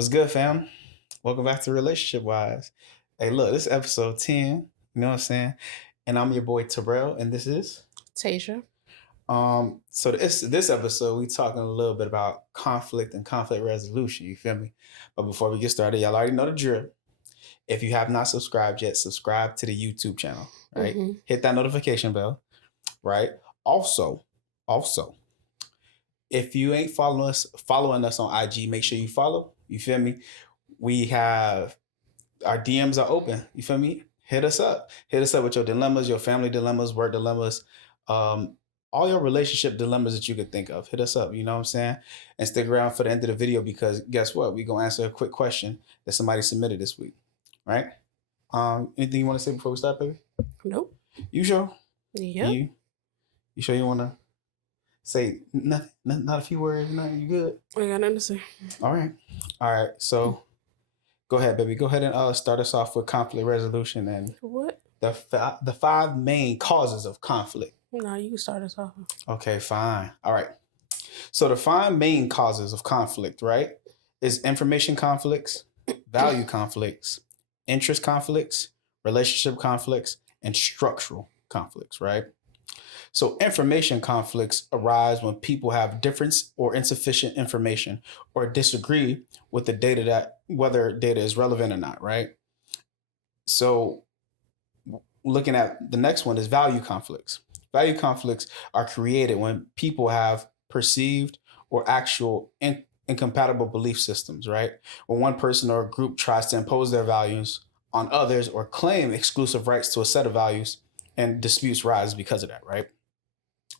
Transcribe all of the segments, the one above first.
What's good, fam? Welcome back to Relationship Wise. Hey, look, this is episode 10. You know what I'm saying? And I'm your boy Terrell, and this is Tasia. so this episode we talking a little bit about conflict and conflict resolution. You feel me? But before we get started, y'all already know the drill. If you have not subscribed yet, subscribe to the YouTube channel. Right? Mm-hmm. Hit that notification bell. Right? Also, if you ain't following us on IG, make sure you follow. You feel me? We have our DMs are open. You feel me? Hit us up. Hit us up with your dilemmas, your family dilemmas, work dilemmas, all your relationship dilemmas that you could think of. Hit us up. You know what I'm saying? And stick around for the end of the video because guess what? We're gonna answer a quick question that somebody submitted this week. Right? Anything you want to say before we start, baby? Nope. You sure? Yep. You sure you want to say nothing? Not a few words. Nothing. You good? I got nothing to say. All right. So. Go ahead, baby. Go ahead and start us off with conflict resolution and What? the five main causes of conflict. No, you can start us off. Okay, fine. All right. So the five main causes of conflict, right, is information conflicts, value conflicts, interest conflicts, relationship conflicts, and structural conflicts, right? So information conflicts arise when people have different or insufficient information or disagree with the data that whether data is relevant or not, right? So looking at the next one is value conflicts. Value conflicts are created when people have perceived or actual incompatible belief systems, right? When one person or a group tries to impose their values on others or claim exclusive rights to a set of values and disputes rise because of that, right?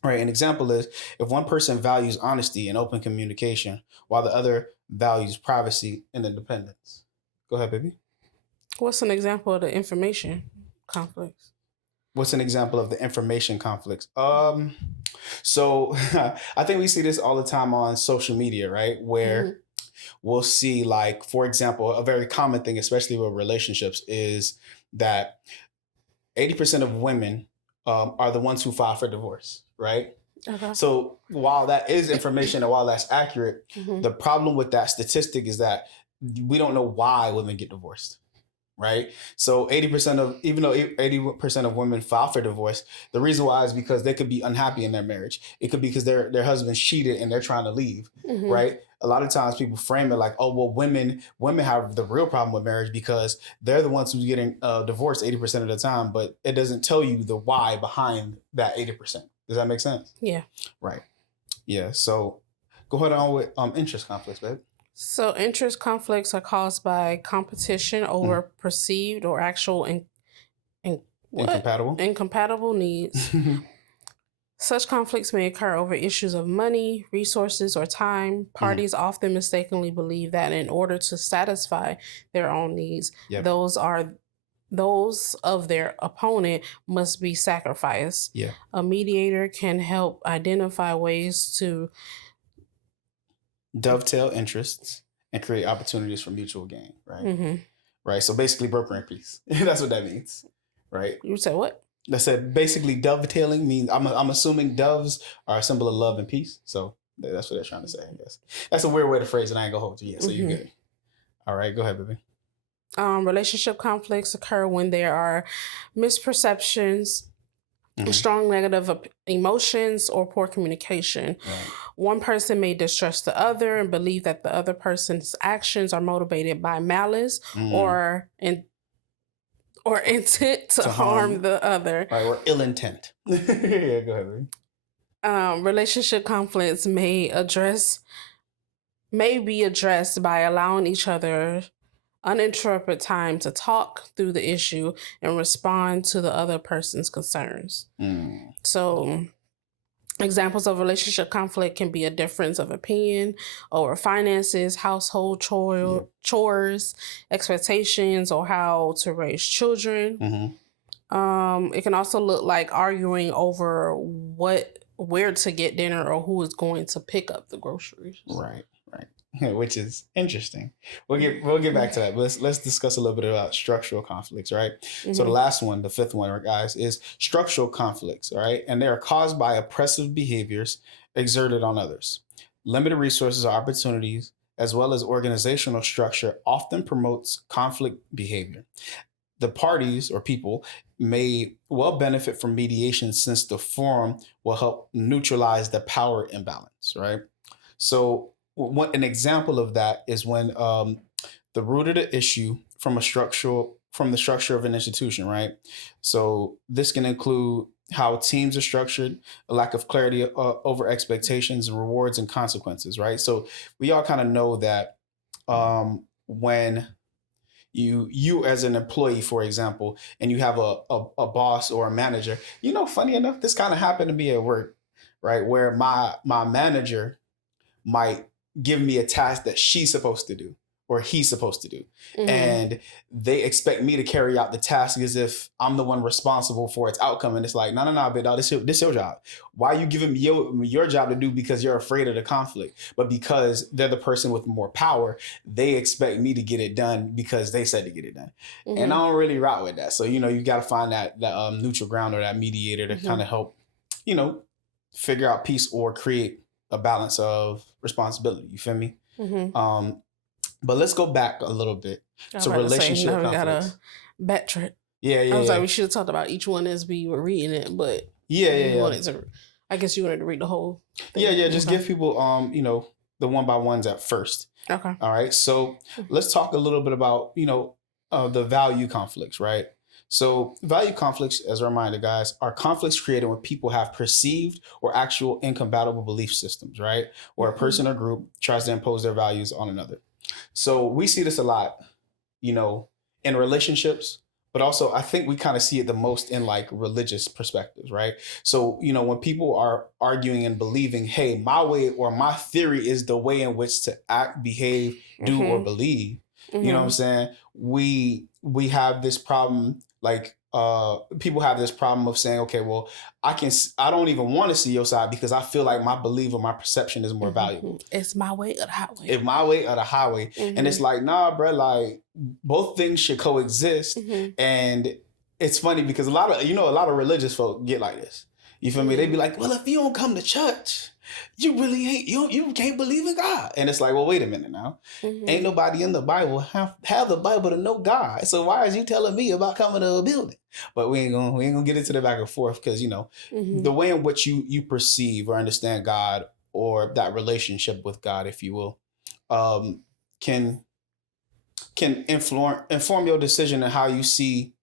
Right. An example is if one person values honesty and open communication while the other values privacy and independence. Go ahead, baby. What's an example of the information conflicts? What's an example of the information conflicts? So I think we see this all the time on social media, right? Where we'll see, like, for example, a very common thing, especially with relationships, is that 80% of women are the ones who file for divorce, right? Okay. So while that is information and while that's accurate, the problem with that statistic is that we don't know why women get divorced, right? So 80% of, even though 80% of women file for divorce, the reason why is because they could be unhappy in their marriage. It could be because their husband cheated and they're trying to leave, right? A lot of times people frame it like, oh, well, women have the real problem with marriage because they're the ones who's getting divorced 80% of the time, but it doesn't tell you the why behind that 80%. Does that make sense? Yeah. Right. Yeah. So go ahead on with interest conflicts, babe. So interest conflicts are caused by competition over perceived or actual incompatible needs. Such conflicts may occur over issues of money, resources, or time. Parties often mistakenly believe that in order to satisfy their own needs, those of their opponent must be sacrificed. Yeah. A mediator can help identify ways to dovetail interests and create opportunities for mutual gain, right? Right. So basically brokering peace. That's what that means, right? You said what? I said basically dovetailing means I'm assuming doves are a symbol of love and peace. So that's what they're trying to say, I guess. That's a weird way to phrase it. I ain't gonna hold you. Yeah, so you're good. All right, go ahead, baby. Relationship conflicts occur when there are misperceptions, strong negative emotions, or poor communication. Right. One person may distrust the other and believe that the other person's actions are motivated by malice or intent to harm the other. Right, or ill intent. Yeah, go ahead, baby. Relationship conflicts may be addressed by allowing each other uninterrupted time to talk through the issue and respond to the other person's concerns. So examples of relationship conflict can be a difference of opinion over finances, household chores, expectations, or how to raise children. It can also look like arguing over where to get dinner or who is going to pick up the groceries. Right. Which is interesting. We'll get back to that. But let's discuss a little bit about structural conflicts, right? So the last one, the fifth one, guys, is structural conflicts, all right? And they are caused by oppressive behaviors exerted on others, limited resources or opportunities, as well as organizational structure often promotes conflict behavior. The parties or people may well benefit from mediation since the forum will help neutralize the power imbalance, right? So, what an example of that is when the root of the issue from the structure of an institution, right? So this can include how teams are structured, a lack of clarity over expectations and rewards and consequences, right? So we all kind of know that when you as an employee, for example, and you have a boss or a manager, funny enough, this kind of happened to me at work, right? Where my manager might give me a task that she's supposed to do or he's supposed to do. Mm-hmm. And they expect me to carry out the task as if I'm the one responsible for its outcome. And it's like, no, big dog, this your job. Why are you giving me your job to do because you're afraid of the conflict? But because they're the person with more power, they expect me to get it done because they said to get it done. Mm-hmm. And I don't really route with that. So, you got to find that neutral ground or that mediator to kind of help, figure out peace or create a balance of responsibility. You feel me? Mm-hmm. But let's go back a little bit to relationship conflicts. We gotta backtrack. Yeah. I was like, we should have talked about each one as we were reading it, but I guess you wanted to read the whole thing. Yeah. Just give people, the one by ones at first. Okay. All right. So let's talk a little bit about, the value conflicts, right? So value conflicts, as a reminder, guys, are conflicts created when people have perceived or actual incompatible belief systems, right? Or a person or group tries to impose their values on another. So we see this a lot, in relationships, but also I think we kind of see it the most in like religious perspectives, right? So, when people are arguing and believing, hey, my way or my theory is the way in which to act, behave, do, or believe, you know what I'm saying? We have this problem, like people have this problem of saying, okay, well, I don't even want to see your side because I feel like my belief or my perception is more valuable. It's my way or the highway. It's my way or the highway. And it's like, nah, bro, like both things should coexist. And it's funny because a lot of religious folk get like this. You feel me? They be like, well, if you don't come to church, you really ain't, you can't believe in God. And it's like, well, wait a minute now. Ain't nobody in the Bible have the Bible to know God. So why is you telling me about coming to a building? But we ain't gonna get into the back and forth because, the way in which you perceive or understand God or that relationship with God, if you will, can inform your decision and how you see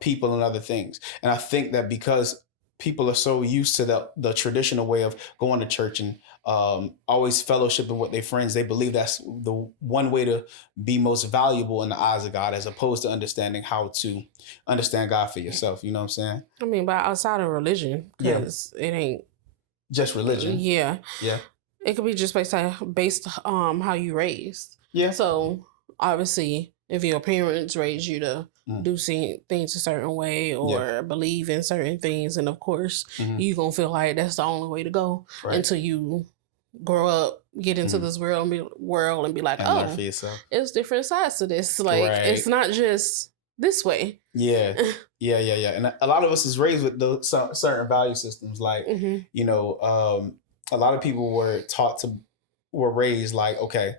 people and other things. And I think that because people are so used to the traditional way of going to church and always fellowshipping with their friends, they believe that's the one way to be most valuable in the eyes of God, as opposed to understanding how to understand God for yourself. You know what I'm saying? I mean, but outside of religion, because it ain't just religion. Yeah. It could be just based how you raised. Yeah. So obviously, if your parents raised you to do things a certain way or believe in certain things, and of course, you gonna feel like that's the only way to go until you grow up, get into this world and be like, oh, for yourself. It's different sides to this. Like it's not just this way. Yeah. And a lot of us is raised with certain value systems. Like, a lot of people were raised like, okay,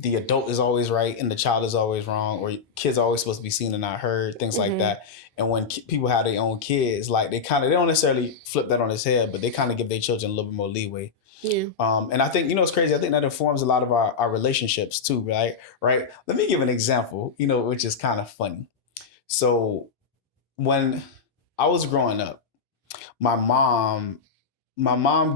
the adult is always right and the child is always wrong, or kids are always supposed to be seen and not heard, things like that. And when people have their own kids, like they don't necessarily flip that on its head, but they kind of give their children a little bit more leeway. Yeah. And I think, it's crazy. I think that informs a lot of our relationships too, right? Let me give an example, which is kind of funny. So when I was growing up, my mom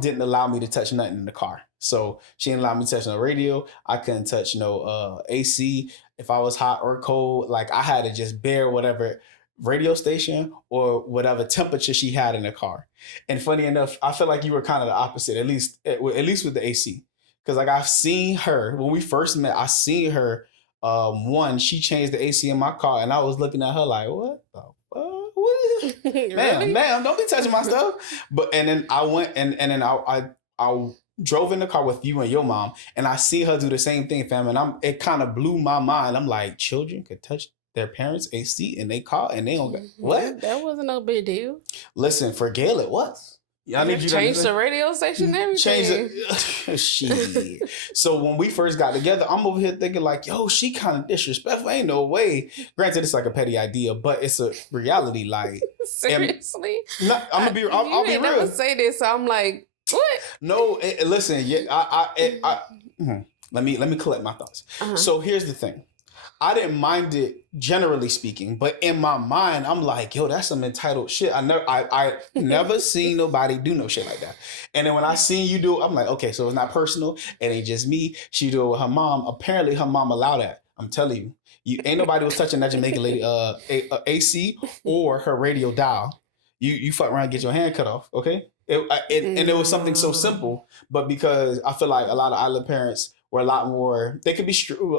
didn't allow me to touch nothing in the car. So she didn't allow me to touch no radio. I couldn't touch no AC. If I was hot or cold, like I had to just bear whatever radio station or whatever temperature she had in the car. And funny enough, I feel like you were kind of the opposite, at least with the AC. Because like I've seen her, when we first met, I seen her, she changed the AC in my car and I was looking at her like, what the fuck? Really? Ma'am, don't be touching my stuff. And then I went and then I drove in the car with you and your mom, and I see her do the same thing, fam. And it kind of blew my mind. I'm like, children could touch their parents' AC in their car, and they don't get what? That wasn't no big deal. Listen, for Gail, it was. I need you to change the radio station and everything. Change it. Shit. So when we first got together, I'm over here thinking like, yo, she kind of disrespectful. Ain't no way. Granted, it's like a petty idea, but it's a reality. Like, seriously, I'm gonna be. I'll be real. Never say this. So I'm like, what? No, listen. Yeah, let me collect my thoughts. So here's the thing. I didn't mind it generally speaking, but in my mind, I'm like, yo, that's some entitled shit. I never seen nobody do no shit like that. And then when I seen you do it, I'm like, okay, so it's not personal. It ain't just me. She do it with her mom. Apparently her mom allowed that. I'm telling you, ain't nobody was touching that Jamaican lady AC or her radio dial. You fuck around and get your hand cut off, okay? And it was something so simple, but because I feel like a lot of island parents were a lot more. They could be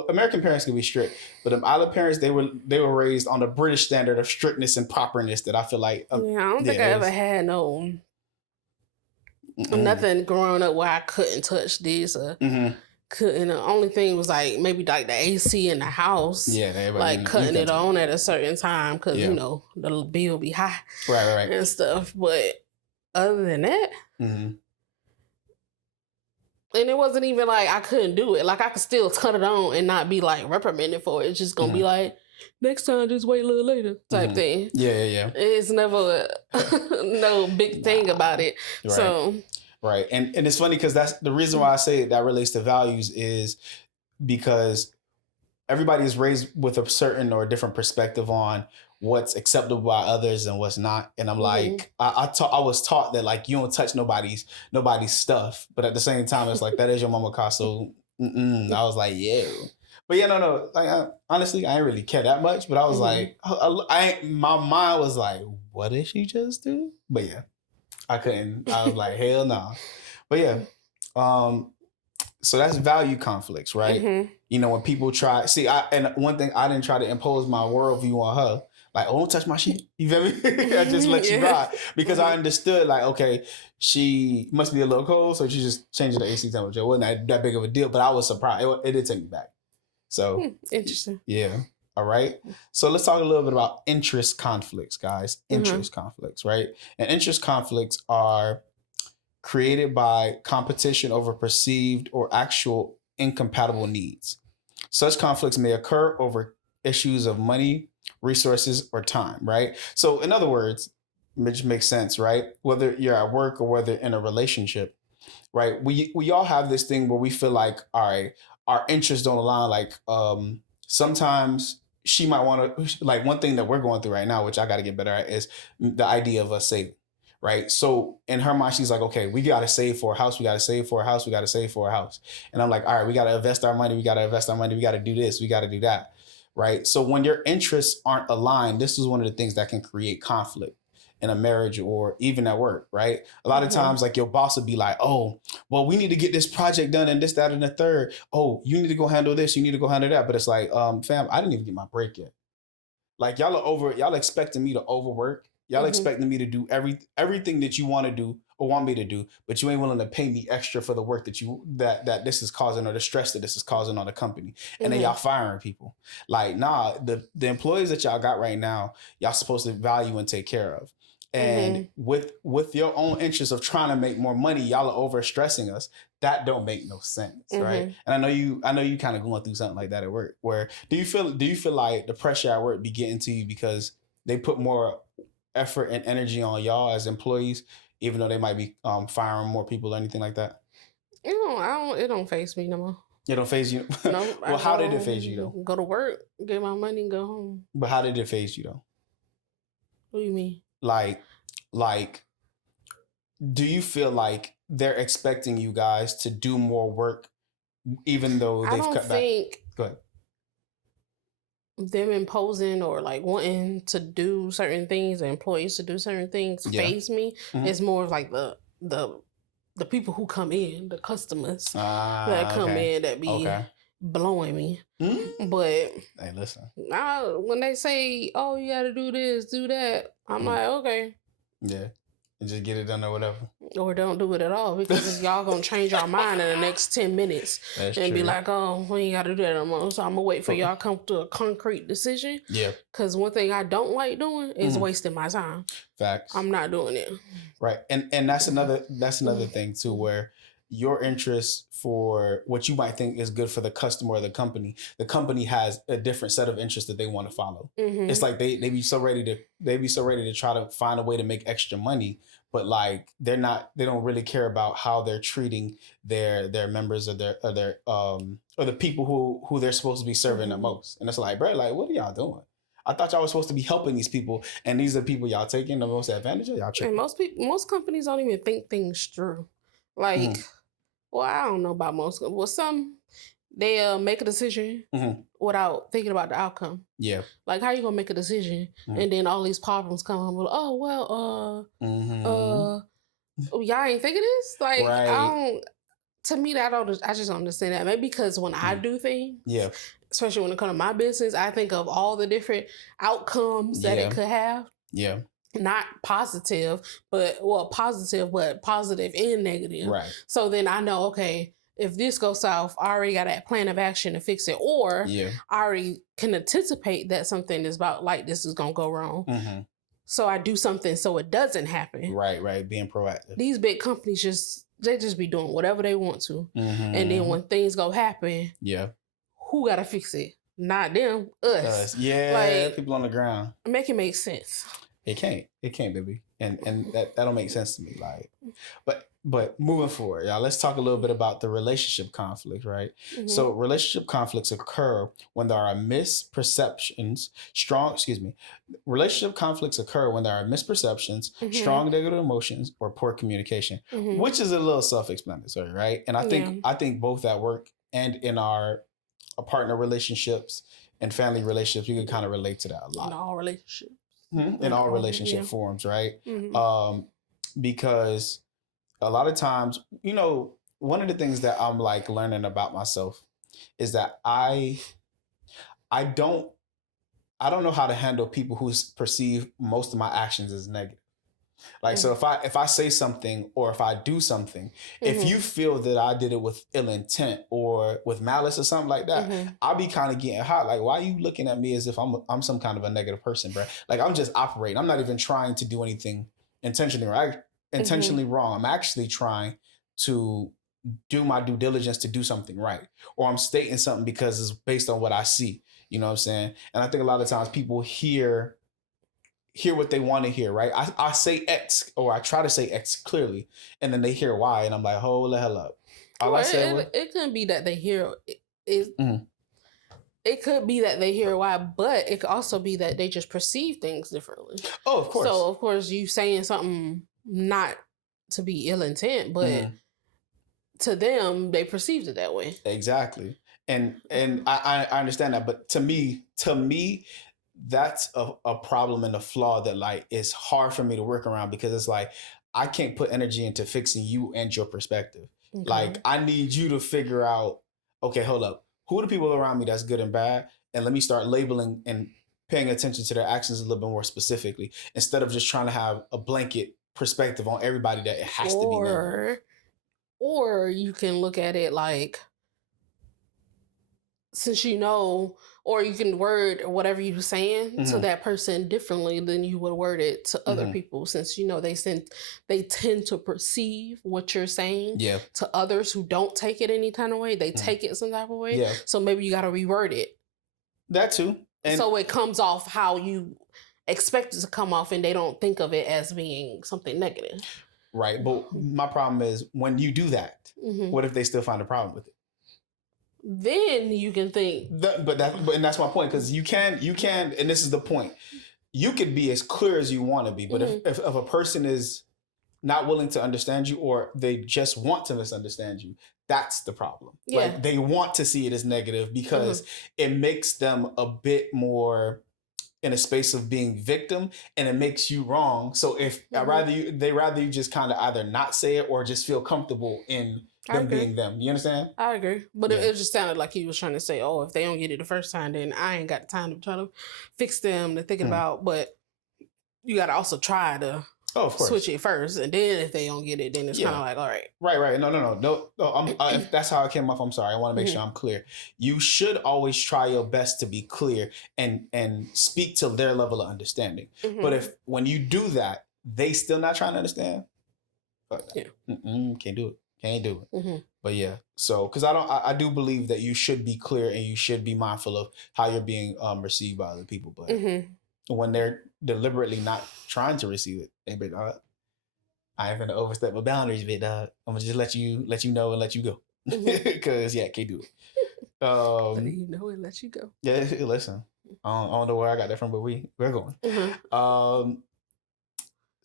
American parents could be strict, but them island parents they were raised on the British standard of strictness and properness that I feel like. I don't think I ever had nothing growing up where I couldn't touch this or couldn't. The only thing was like maybe like the AC in the house. Yeah, like cutting it on at a certain time because you know the bill be high, right, and stuff. But other than that. And it wasn't even like I couldn't do it. Like I could still cut it on and not be like reprimanded for it. It's just gonna be like, next time just wait a little later type thing. Yeah. It's never no big thing about it. Right. So right. And it's funny because that's the reason why I say that relates to values is because everybody is raised with a certain or different perspective on what's acceptable by others and what's not. And I'm like, I was taught that like you don't touch nobody's stuff, but at the same time, it's like that is your mama car. So I was like, yeah, but yeah, no. Like honestly, I didn't really care that much, but I was like, my mind was like, what did she just do? But yeah, I couldn't. I was like, hell no. But yeah, so that's value conflicts, right? You know, when people try, and one thing I didn't try to impose my worldview on her. Like, oh, don't touch my shit. You feel me? I just let you ride. Because I understood, like, okay, she must be a little cold, so she just changed the AC temperature. It wasn't that big of a deal, but I was surprised. It did take me back. So, interesting. Yeah. All right. So let's talk a little bit about interest conflicts, guys. Interest conflicts, right? And interest conflicts are created by competition over perceived or actual incompatible needs. Such conflicts may occur over issues of money, resources, or time, right? So in other words, which makes sense, right? Whether you're at work or whether in a relationship, right? We all have this thing where we feel like, all right, our interests don't align. Like sometimes she might want to, like one thing that we're going through right now, which I got to get better at, is the idea of us saving, right? So in her mind, she's like, okay, we got to save for a house. We got to save for a house. We got to save for a house. And I'm like, all right, we got to invest our money. We got to invest our money. We got to do this. We got to do that. Right. So when your interests aren't aligned, this is one of the things that can create conflict in a marriage or even at work. Right. A lot of times, like your boss would be like, oh, well, we need to get this project done and this, that, and the third. Oh, you need to go handle this. You need to go handle that. But it's like, fam, I didn't even get my break yet. Like y'all expecting me to overwork. Y'all expecting me to do everything that you want to do or want me to do, but you ain't willing to pay me extra for the work that this is causing or the stress that this is causing on the company. And then y'all firing people. Like, nah, the employees that y'all got right now, y'all supposed to value and take care of. And with your own interest of trying to make more money, y'all are overstressing us. That don't make no sense, right? And I know you kind of going through something like that at work. Where do you feel like the pressure at work be getting to you because they put more effort and energy on y'all as employees, even though they might be firing more people or anything like that? It don't faze me no more. It don't faze you? No. Well, how did it faze you though? Go to work, get my money, and go home. But how did it faze you though? What do you mean? Like, do you feel like they're expecting you guys to do more work, even though they've cut back? Go ahead. Them imposing or like wanting to do certain things, or employees to do certain things, faze me. It's more of like the people who come in, the customers that come in that be blowing me. But hey, listen, when they say, "Oh, you got to do this, do that," I'm like, okay, yeah. and just get it done or whatever. Or don't do it at all, because if y'all gonna change our mind in the next 10 minutes That's and true. be like, oh, we ain't got to do that no more. So I'm gonna wait for y'all come to a concrete decision. Yeah. Because one thing I don't like doing is wasting my time. Facts. I'm not doing it. Right. And that's another thing too, where your interest for what you might think is good for the customer or the company has a different set of interests that they want to follow. It's like they be so ready to try to find a way to make extra money, but like they don't really care about how they're treating their members or or the people who they're supposed to be serving the most. And it's like, bro, like, what are y'all doing? I thought y'all were supposed to be helping these people, and these are people y'all taking the most advantage of. Y'all tripping. And most companies don't even think things through. Like, well, I don't know about most. Well, some they make a decision without thinking about the outcome. Yeah. Like, how you gonna make a decision and then all these problems come up? Oh well, y'all ain't thinking this. Like, right. I don't. To me, I just don't understand that. Maybe because when I do things, especially when it comes to my business, I think of all the different outcomes that it could have. Yeah. Not positive, but positive and negative. Right. So then I know, okay, if this goes south, I already got that plan of action to fix it, or I already can anticipate that something is about like this is gonna go wrong. So I do something so it doesn't happen. Right. Being proactive. These big companies they just be doing whatever they want to, and then when things go happen, who gotta fix it? Not them, us. Yeah, like, people on the ground. Make it make sense. It can't, baby, and that don't make sense to me. Like, but moving forward, y'all, let's talk a little bit about the relationship conflict, right? So relationship conflicts occur when there are misperceptions, relationship conflicts occur when there are misperceptions, strong negative emotions, or poor communication, which is a little self-explanatory, right? And I think both at work and in our partner relationships and family relationships, you can kind of relate to that a lot. In all relationships. In all relationship forms, right? Because a lot of times, one of the things that I'm like learning about myself is that I don't know how to handle people who perceive most of my actions as negative. Like, so if I say something or if I do something, if you feel that I did it with ill intent or with malice or something like that, I'll be kind of getting hot. Like, why are you looking at me as if I'm some kind of a negative person, bro? Like, I'm just operating. I'm not even trying to do anything intentionally wrong. I'm actually trying to do my due diligence to do something right. Or I'm stating something because it's based on what I see. You know what I'm saying? And I think a lot of times people hear what they want to hear, right? I say X, or I try to say X clearly, and then they hear Y, and I'm like, hold the hell up. It could be that they hear it. It could be that they hear Y, but it could also be that they just perceive things differently. Oh, of course. So, of course, you saying something not to be ill intent, but to them, they perceived it that way. Exactly. And I understand that, but to me, that's a problem and a flaw that like is hard for me to work around, because it's like I can't put energy into fixing you and your perspective. Okay. Like, I need you to figure out, okay, hold up, who are the people around me that's good and bad, and let me start labeling and paying attention to their actions a little bit more specifically, instead of just trying to have a blanket perspective on everybody that it has to be negative. Or you can look at it like, since or you can word whatever you're saying to that person differently than you would word it to other people, since they tend to perceive what you're saying to others who don't take it any kind of way. They take it some type of way. Yeah. So maybe you got to reword it. That too. And so it comes off how you expect it to come off, and they don't think of it as being something negative. Right. But my problem is, when you do that, what if they still find a problem with it? Then you can think. But that's my point, because you can, and this is the point. You could be as clear as you want to be, but if a person is not willing to understand you, or they just want to misunderstand you, that's the problem. Yeah. Like, they want to see it as negative because it makes them a bit more in a space of being victim, and it makes you wrong. So if they rather you just kind of either not say it or just feel comfortable in them being them. You understand? I agree. But it just sounded like he was trying to say, oh, if they don't get it the first time, then I ain't got the time to try to fix them, to think about. But you got to also try to Oh, of course. switch it first, and then if they don't get it, then it's kind of like, all right. Right. No. If that's how it came off, I'm sorry. I want to make sure I'm clear. You should always try your best to be clear and speak to their level of understanding. But if when you do that, they still not trying to understand, can't do it. Can't do it. But yeah, so because I do believe that you should be clear and you should be mindful of how you're being received by other people. But when they're deliberately not trying to receive it, hey, big dog, I ain't gonna overstep my boundaries, big dog. I'm gonna just let you know and let you go. Because can't do it. Let you know and let you go. Yeah, listen. I don't know where I got that from, but we're going.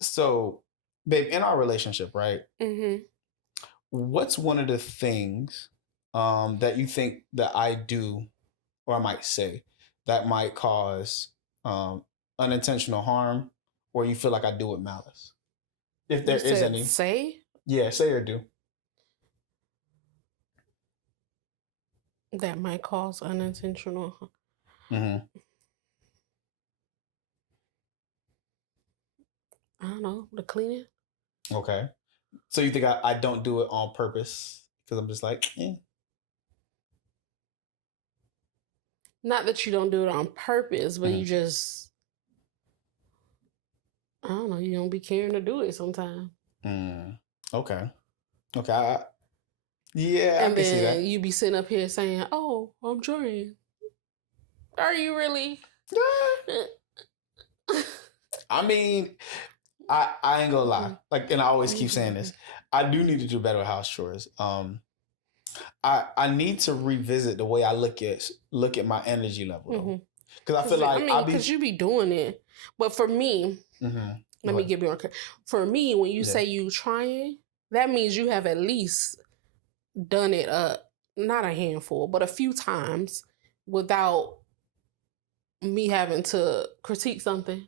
So, babe, in our relationship, right? What's one of the things that you think that I do, or I might say, that might cause unintentional harm, or you feel like I do with malice? If there is any. Say? Yeah, say or do. That might cause unintentional harm. I don't know, the cleaning. Okay. So you think I don't do it on purpose? Because I'm just like, Not that you don't do it on purpose, but you just, I don't know, you don't be caring to do it sometimes. Okay. And I can see that. You be sitting up here saying, "Oh, I'm trying." Are you really? I mean, I ain't gonna lie. Like, and I always keep saying this. I do need to do better with house chores. I need to revisit the way I look at my energy level, because I feel like because you be doing it. But for me, let me give you a. For me, when you say you trying, that means you have at least done it not a handful, but a few times without me having to critique something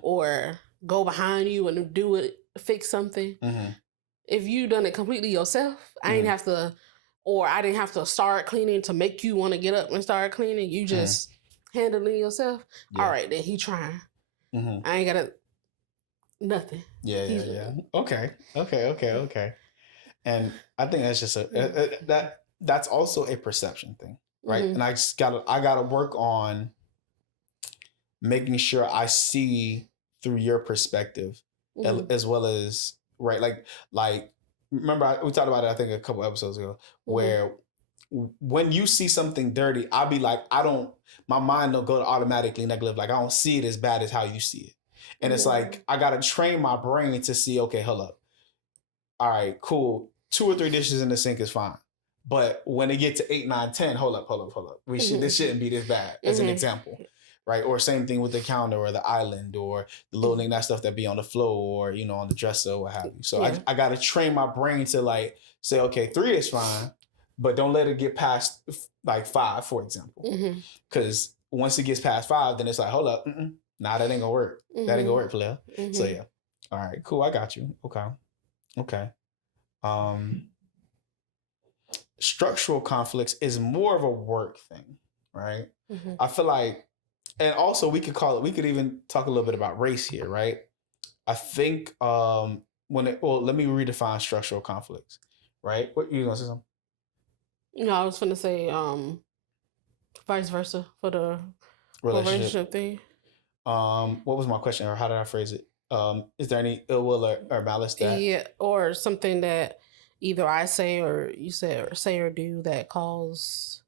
or go behind you and do it, fix something. If you done it completely yourself, I ain't have to, or I didn't have to start cleaning to make you want to get up and start cleaning. You just handling it yourself. All right, then he trying. I ain't got nothing. Yeah. Okay. And I think that's just that's also a perception thing, right? And I gotta work on making sure I see through your perspective as well as like remember we talked about it I think a couple episodes ago where when you see something dirty, I'll be like, my mind don't go to automatically negative. Like I don't see it as bad as how you see it. And it's like, I got to train my brain to see, okay, hold up. All right, cool. 2 or 3 dishes in the sink is fine. But when it get to 8, 9, 10, hold up. This shouldn't be this bad as an example. Right. Or same thing with the counter or the island or the little thing, that stuff that be on the floor or, on the dresser or what have you. So I got to train my brain to like say, okay, 3 is fine, but don't let it get past like 5, for example. Because once it gets past 5, then it's like, hold up. Nah, that ain't gonna work. That ain't gonna work, player. So yeah. All right, cool. I got you. Okay. Structural conflicts is more of a work thing, right? I feel like, and also we could even talk a little bit about race here, right? I think let me redefine structural conflicts, right? What you gonna say something? No, I was gonna say vice versa for the relationship thing. What was my question, or how did I phrase it? Is there any ill will or malice that? Yeah, or something that either I say or you say or do that cause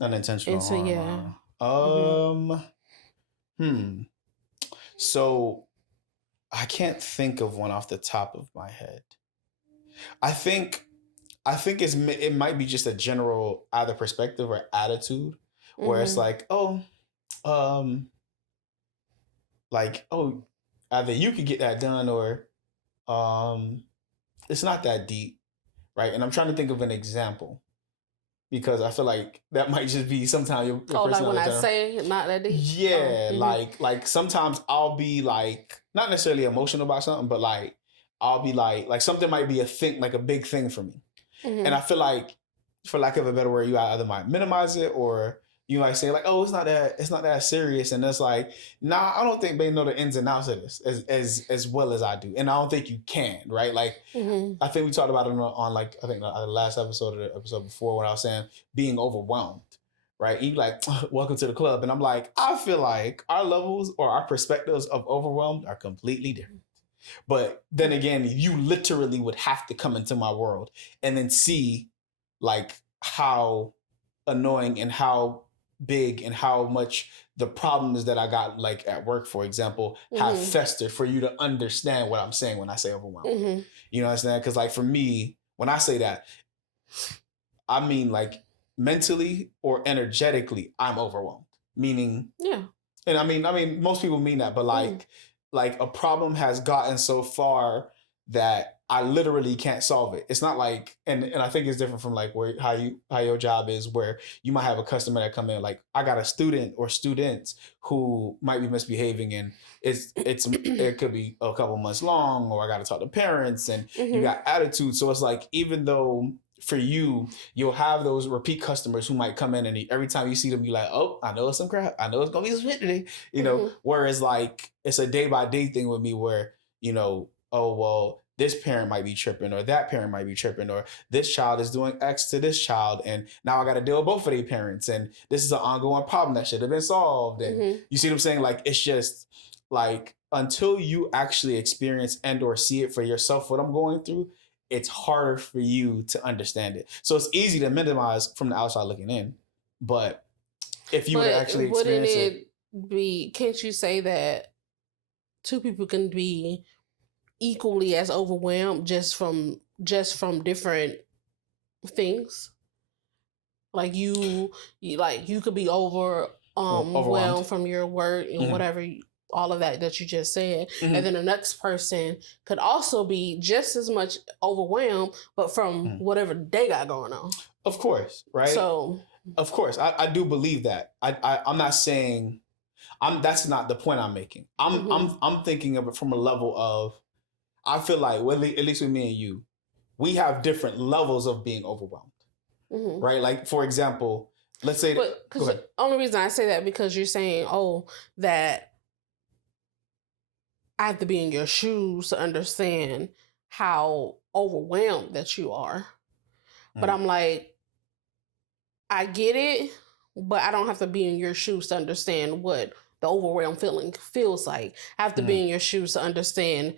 unintentional harm. So I can't think of one off the top of my head. I think it might be just a general either perspective or attitude where it's like, either you could get that done or it's not that deep, right? And I'm trying to think of an example because I feel like that might just be sometimes your like when I say not that deep. Yeah, like sometimes I'll be like not necessarily emotional about something, but like I'll be like something might be a big thing for me, and I feel like, for lack of a better word, you either might minimize it or you might say like, oh, it's not that serious, and it's like, nah, I don't think they know the ins and outs of this as well as I do, and I don't think you can, right? Like, I think we talked about it on like, I think the last episode or the episode before, when I was saying being overwhelmed, right? You like, welcome to the club, and I'm like, I feel like our levels or our perspectives of overwhelmed are completely different. But then again, you literally would have to come into my world and then see like how annoying and how big and how much the problems that I got like at work, for example, have festered for you to understand what I'm saying when I say overwhelmed. You know what I'm saying? Because like for me, when I say that, I mean like mentally or energetically, I'm overwhelmed. Meaning, and I mean, most people mean that, but like a problem has gotten so far that I literally can't solve it. It's not like, and I think it's different from like where how your job is, where you might have a customer that come in. Like I got a student or students who might be misbehaving, and it could be a couple months long, or I got to talk to parents, and you got attitude. So it's like, even though for you, you'll have those repeat customers who might come in, and every time you see them, be like, oh, I know it's some crap. I know it's gonna be some shit today. You know, whereas like it's a day by day thing with me, where you know, oh well, this parent might be tripping, or that parent might be tripping, or this child is doing X to this child, and now I got to deal with both of their parents, and this is an ongoing problem that should have been solved. And you see what I'm saying? Like it's just like, until you actually experience and or see it for yourself what I'm going through, it's harder for you to understand it. So it's easy to minimize from the outside looking in, but if you would actually experience it, can't you say that two people can be equally as overwhelmed just from different things? Like you could be overwhelmed from your work and whatever, all of that you just said, and then the next person could also be just as much overwhelmed, but from whatever they got going on. Of course, right? So, of course, I do believe that. I'm not saying that's not the point I'm making. I'm thinking of it from a level of, I feel like, well, at least with me and you, we have different levels of being overwhelmed, right? Like, for example, let's say, because the only reason I say that, because you're saying, that I have to be in your shoes to understand how overwhelmed that you are. But I'm like, I get it, but I don't have to be in your shoes to understand what the overwhelmed feeling feels like. I have to be in your shoes to understand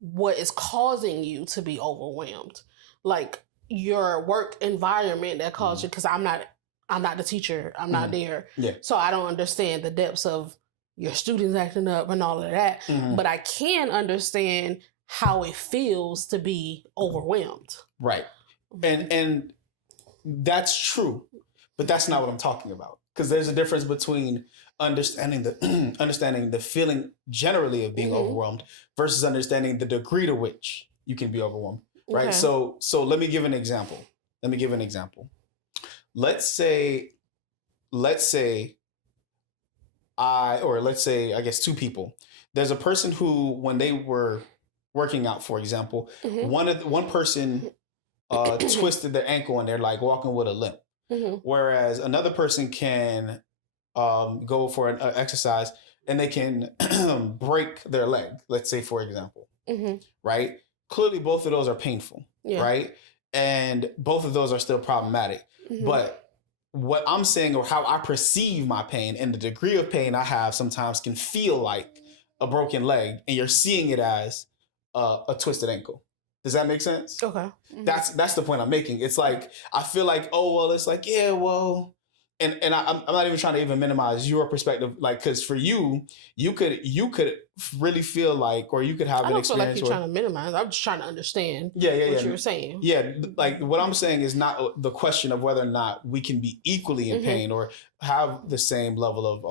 what is causing you to be overwhelmed. Like your work environment that caused you, because I'm not the teacher. I'm not there. Yeah. So I don't understand the depths of your students acting up and all of that. But I can understand how it feels to be overwhelmed. Right. And that's true, but that's not what I'm talking about. Because there's a difference between understanding the feeling generally of being overwhelmed versus understanding the degree to which you can be overwhelmed. Right. Okay. So let me give an example. Let's say I guess two people. There's a person who, when they were working out, for example, one person twisted their ankle and they're like walking with a limp. Whereas another person can go for an exercise and they can break their leg, let's say, for example. Right? Clearly, both of those are painful, right? And both of those are still problematic. But what I'm saying, or how I perceive my pain and the degree of pain I have, sometimes can feel like a broken leg, and you're seeing it as a twisted ankle. Does that make sense? Okay. That's the point I'm making. It's like, I feel like, oh, well, it's like, yeah, well, and I'm not even trying to even minimize your perspective, like, because for you could really feel like, or you could have an experience. I don't feel like you're trying to minimize. I'm just trying to understand what you were saying. Yeah, like what I'm saying is not the question of whether or not we can be equally in pain or have the same level of,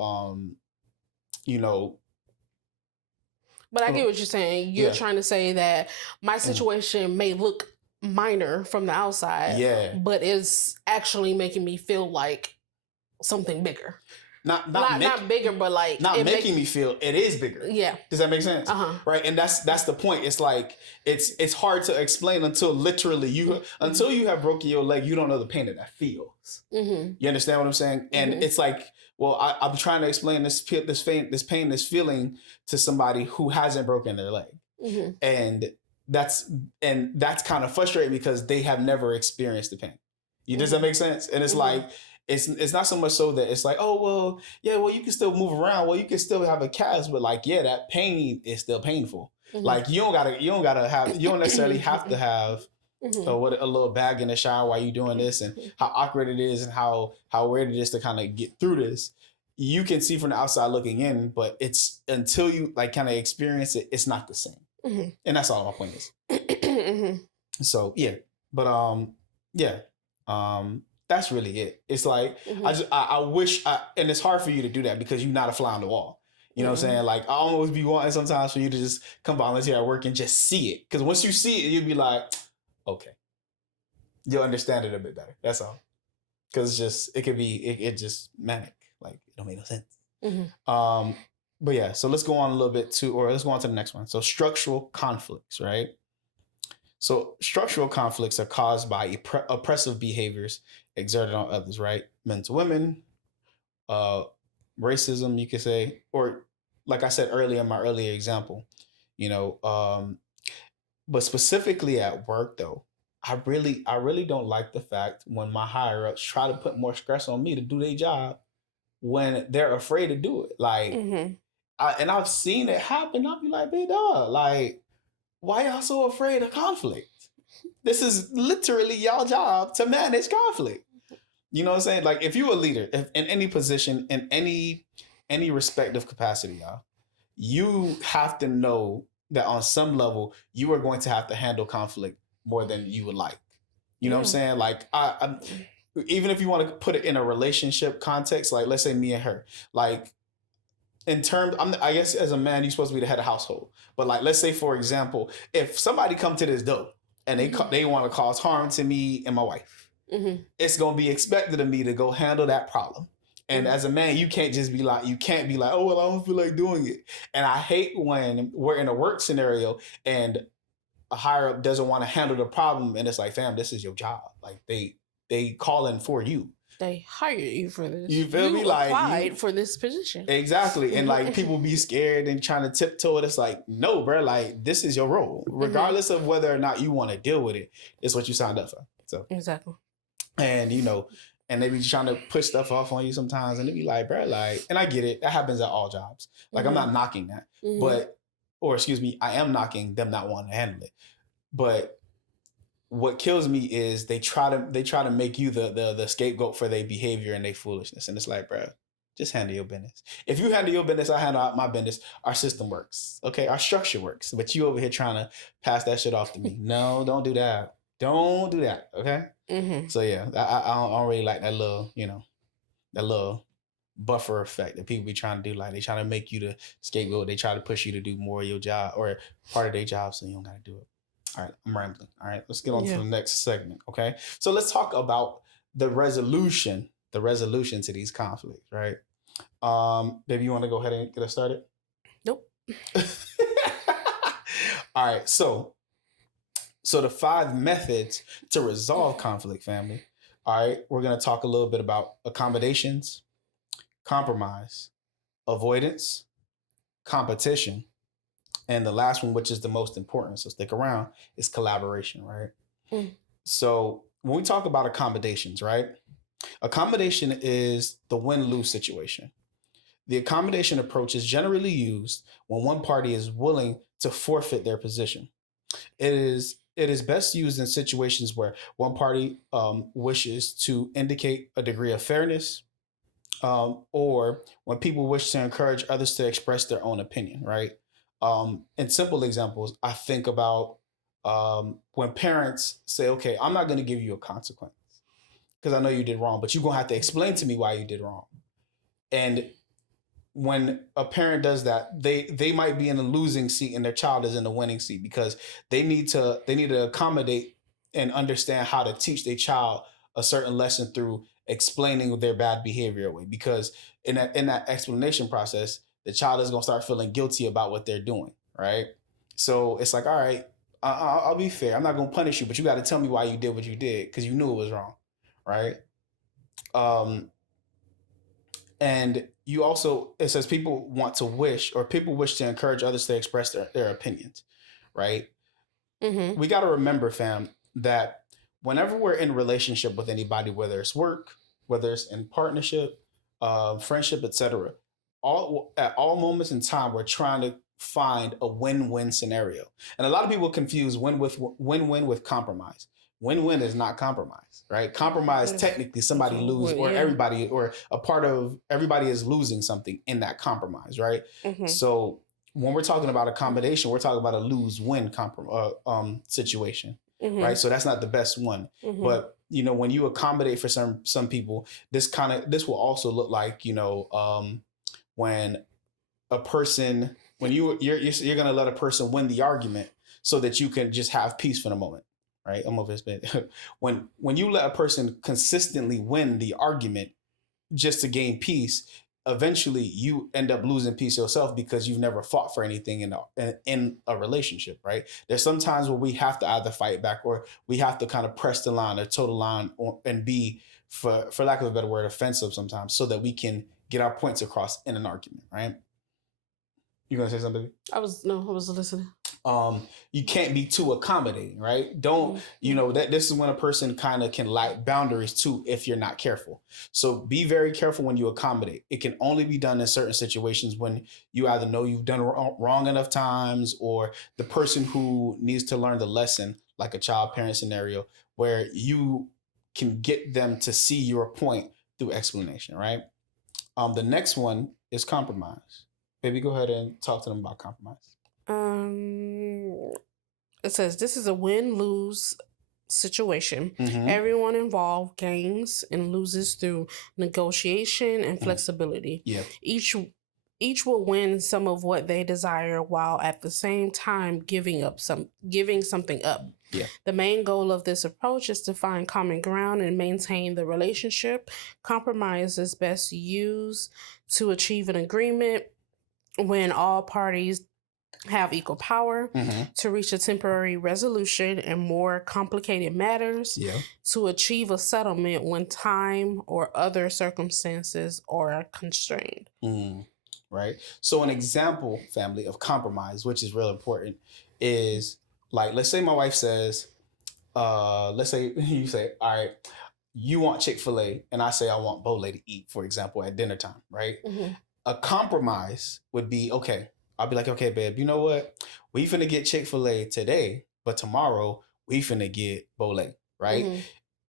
But I get what you're saying. You're trying to say that my situation may look minor from the outside, but it's actually making me feel like something bigger. not bigger, but like not making me feel it is bigger. Yeah. Does that make sense? Right. And that's the point. It's like it's hard to explain until literally until you have broken your leg, you don't know the pain that feels. You understand what I'm saying? And it's like, well, I'm trying to explain this pain, this feeling to somebody who hasn't broken their leg, and that's kind of frustrating because they have never experienced the pain. Does that make sense? And it's like. It's not so much so that it's like, oh, well, yeah, well, you can still move around. Well, you can still have a cast, but like, yeah, that pain is still painful. Like you don't necessarily have to have a little bag in the shower while you're doing this, and how awkward it is and how weird it is to kind of get through this. You can see from the outside looking in, but it's until you like kind of experience it, it's not the same. And that's all my point is. So yeah, but that's really it. It's like, I wish, and it's hard for you to do that because you're not a fly on the wall. You know what I'm saying? Like, I almost be wanting sometimes for you to just come volunteer at work and just see it. Because once you see it, you'll be like, okay. You'll understand it a bit better. That's all. Because it could be, it just manic. Like, it don't make no sense. But yeah, so let's go on a little bit let's go on to the next one. So structural conflicts, right? So structural conflicts are caused by oppressive behaviors exerted on others, right? Men to women, racism, you could say, or like I said earlier in my earlier example, but specifically at work though, I really don't like the fact when my higher ups try to put more stress on me to do their job when they're afraid to do it. Like, and I've seen it happen. I'll be like, big dog, like, why y'all so afraid of conflict? This is literally y'all job to manage conflict. You know what I'm saying? Like, if you're a leader in any position, in any respective capacity, y'all, you have to know that on some level, you are going to have to handle conflict more than you would like. You know what I'm saying? Like, I even if you want to put it in a relationship context, like let's say me and her, like in terms, I guess as a man, you're supposed to be the head of household. But like, let's say for example, if somebody come to this door and they want to cause harm to me and my wife, it's going to be expected of me to go handle that problem. And as a man, you can't be like, oh, well, I don't feel like doing it. And I hate when we're in a work scenario and a higher up doesn't want to handle the problem. And it's like, fam, this is your job. Like they call in for you. They hired you for this. You feel me? Like, applied for this position. Exactly. And like people be scared and trying to tiptoe it. It's like, no, bro, like this is your role. Regardless of whether or not you want to deal with it, it's what you signed up for. So exactly. And and they be trying to push stuff off on you sometimes, and they be like, bro, like, and I get it. That happens at all jobs. Like, I'm not knocking that, I am knocking them not wanting to handle it. But what kills me is they try to make you the scapegoat for their behavior and their foolishness, and it's like, bro, just handle your business. If you handle your business, I handle my business. Our system works, okay? Our structure works. But you over here trying to pass that shit off to me? No, don't do that. Don't do that, okay? So yeah, I don't really like that little, that little buffer effect that people be trying to do. Like they trying to make you the scapegoat. They try to push you to do more of your job or part of their job, so you don't got to do it. All right, I'm rambling. All right, let's get on to the next segment. Okay, so let's talk about the resolution to these conflicts. Right, baby, you want to go ahead and get us started? Nope. All right, so the 5 methods to resolve conflict, family. All right, we're going to talk a little bit about accommodations, compromise, avoidance, competition, and the last one, which is the most important, so stick around, is collaboration, right? So when we talk about accommodations, right? Accommodation is the win-lose situation. The accommodation approach is generally used when one party is willing to forfeit their position. It is best used in situations where one party wishes to indicate a degree of fairness, or when people wish to encourage others to express their own opinion, right? In simple examples, I think about when parents say, okay, I'm not going to give you a consequence because I know you did wrong, but you're going to have to explain to me why you did wrong. And when a parent does that, they might be in a losing seat and their child is in the winning seat because they need to accommodate and understand how to teach their child a certain lesson through explaining their bad behavior away, because in that explanation process, the child is going to start feeling guilty about what they're doing, right? So it's like, all right, I'll be fair. I'm not going to punish you, but you got to tell me why you did what you did, because you knew it was wrong, right? And you also, it says people wish to encourage others to express their opinions, right? Mm-hmm. We got to remember, fam, that whenever we're in relationship with anybody, whether it's work, whether it's in partnership, friendship, etc., at all moments in time, we're trying to find a win-win scenario. And a lot of people confuse win-win with compromise. Win-win is not compromise, right? Compromise, technically, somebody lose, or everybody, or a part of everybody is losing something in that compromise, right? Mm-hmm. So when we're talking about accommodation, we're talking about a lose-win situation, Mm-hmm. right? So that's not the best one. Mm-hmm. But when you accommodate for some people, this will also look like when a person, when you're going to let a person win the argument so that you can just have peace for the moment, right? I'm over this bit. When you let a person consistently win the argument just to gain peace, eventually you end up losing peace yourself, because you've never fought for anything in a relationship, right? There's some times where we have to either fight back, or we have to kind of press the line or toe the line, and be, for lack of a better word, offensive sometimes, so that we can get our points across in an argument, right? You gonna say something? I was listening. You can't be too accommodating, right? Don't, that this is when a person kind of can lack boundaries too, if you're not careful. So be very careful when you accommodate. It can only be done in certain situations when you either know you've done wrong enough times, or the person who needs to learn the lesson, like a child parent scenario, where you can get them to see your point through explanation, right? The next one is compromise. Baby, go ahead and talk to them about compromise. It says this is a win-lose situation. Mm-hmm. Everyone involved gains and loses through negotiation and flexibility. Yeah. Each will win some of what they desire, while at the same time giving something up. Yeah. The main goal of this approach is to find common ground and maintain the relationship. Compromise is best used to achieve an agreement when all parties have equal power, to reach a temporary resolution in more complicated matters, to achieve a settlement when time or other circumstances are constrained. Right. So an example, family, of compromise, which is real important, is like, let's say my wife says, let's say you say, all right, you want Chick-fil-A, and I say I want Bole to eat, for example, at dinner time, right? A compromise would be, okay, I'll be like, okay, babe, you know what? We finna get Chick-fil-A today, but tomorrow we finna get Bole, right?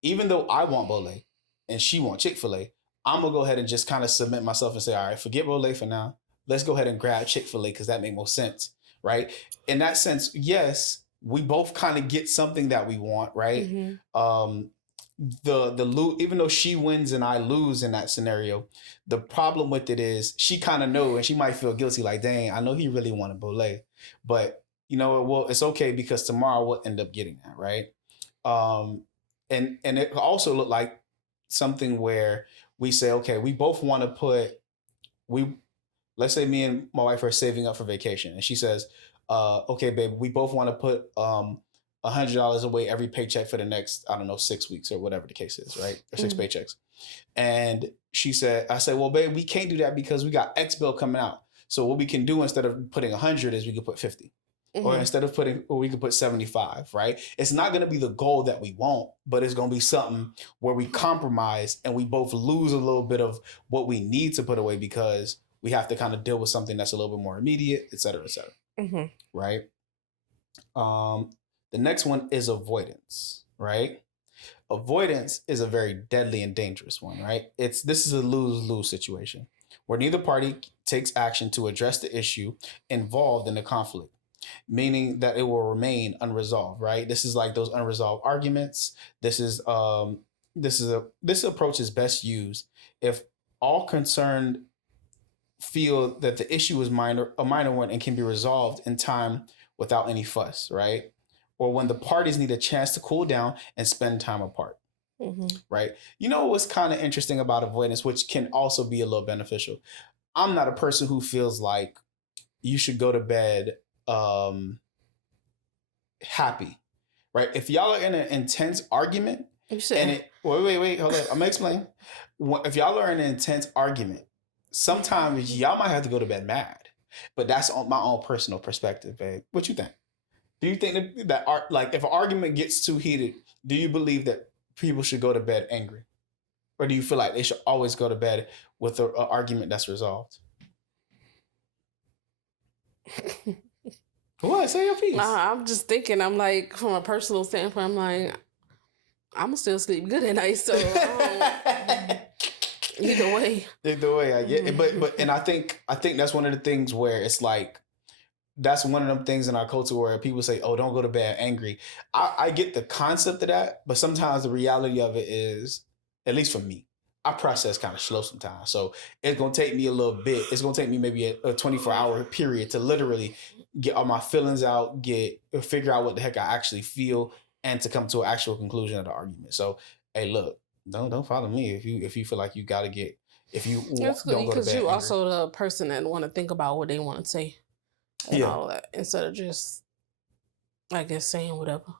Even though I want Bole and she want Chick-fil-A, I'm gonna go ahead and just kind of submit myself and say, all right, forget Bole for now. Let's go ahead and grab Chick-fil-A, because that makes more sense, right? In that sense, yes, we both kind of get something that we want, right? Even though she wins and I lose in that scenario, the problem with it is she kind of know, and she might feel guilty, like, dang, I know he really wanted Bole, but well, it's okay, because tomorrow we'll end up getting that, right? And it also looked like something where we say, okay, we both want to let's say me and my wife are saving up for vacation, and she says, okay, babe, we both want to put $100 away every paycheck for the next, I don't know, 6 weeks or whatever the case is, right? Or 6 paychecks. And I said, well, babe, we can't do that because we got X bill coming out. So what we can do, instead of putting 100, is we could put 50. Or we could put 75, right? It's not going to be the goal that we want, but it's going to be something where we compromise and we both lose a little bit of what we need to put away, because we have to kind of deal with something that's a little bit more immediate, et cetera, right? The next one is avoidance, right? Avoidance is a very deadly and dangerous one, right? This is a lose-lose situation where neither party takes action to address the issue involved in the conflict, meaning that it will remain unresolved, right? This is like those unresolved arguments. This approach is best used if all concerned feel that the issue is a minor one, and can be resolved in time without any fuss, right? Or when the parties need a chance to cool down and spend time apart. right? You know what's kind of interesting about avoidance, which can also be a little beneficial? I'm not a person who feels like you should go to bed happy, right? If y'all are in an intense argument, You said, and it wait, hold on, I'm gonna explain. If y'all are in an intense argument, sometimes y'all might have to go to bed mad, but that's on my own personal perspective, babe. What you think? Do you think that like if an argument gets too heated, do you believe that people should go to bed angry, or do you feel like they should always go to bed with an argument that's resolved? What? Say your piece. I'm just thinking. I'm like, from a personal standpoint, I'm like, I'm still sleep good at night. So either way, I get it. But and I think that's one of the things where it's like that's one of them things in our culture where people say, "Oh, don't go to bed angry." I get the concept of that, but sometimes the reality of it is, at least for me, I process kind of slow sometimes. So it's gonna take me a little bit. It's gonna take me maybe a 24-hour period to literally get all my feelings out, figure out what the heck I actually feel, and to come to an actual conclusion of the argument. So, hey, look, don't follow me if you feel like you gotta get if you that's don't go to because bed you angry. also the person that want to think about what they want to say and all of that instead of just, I guess, saying whatever.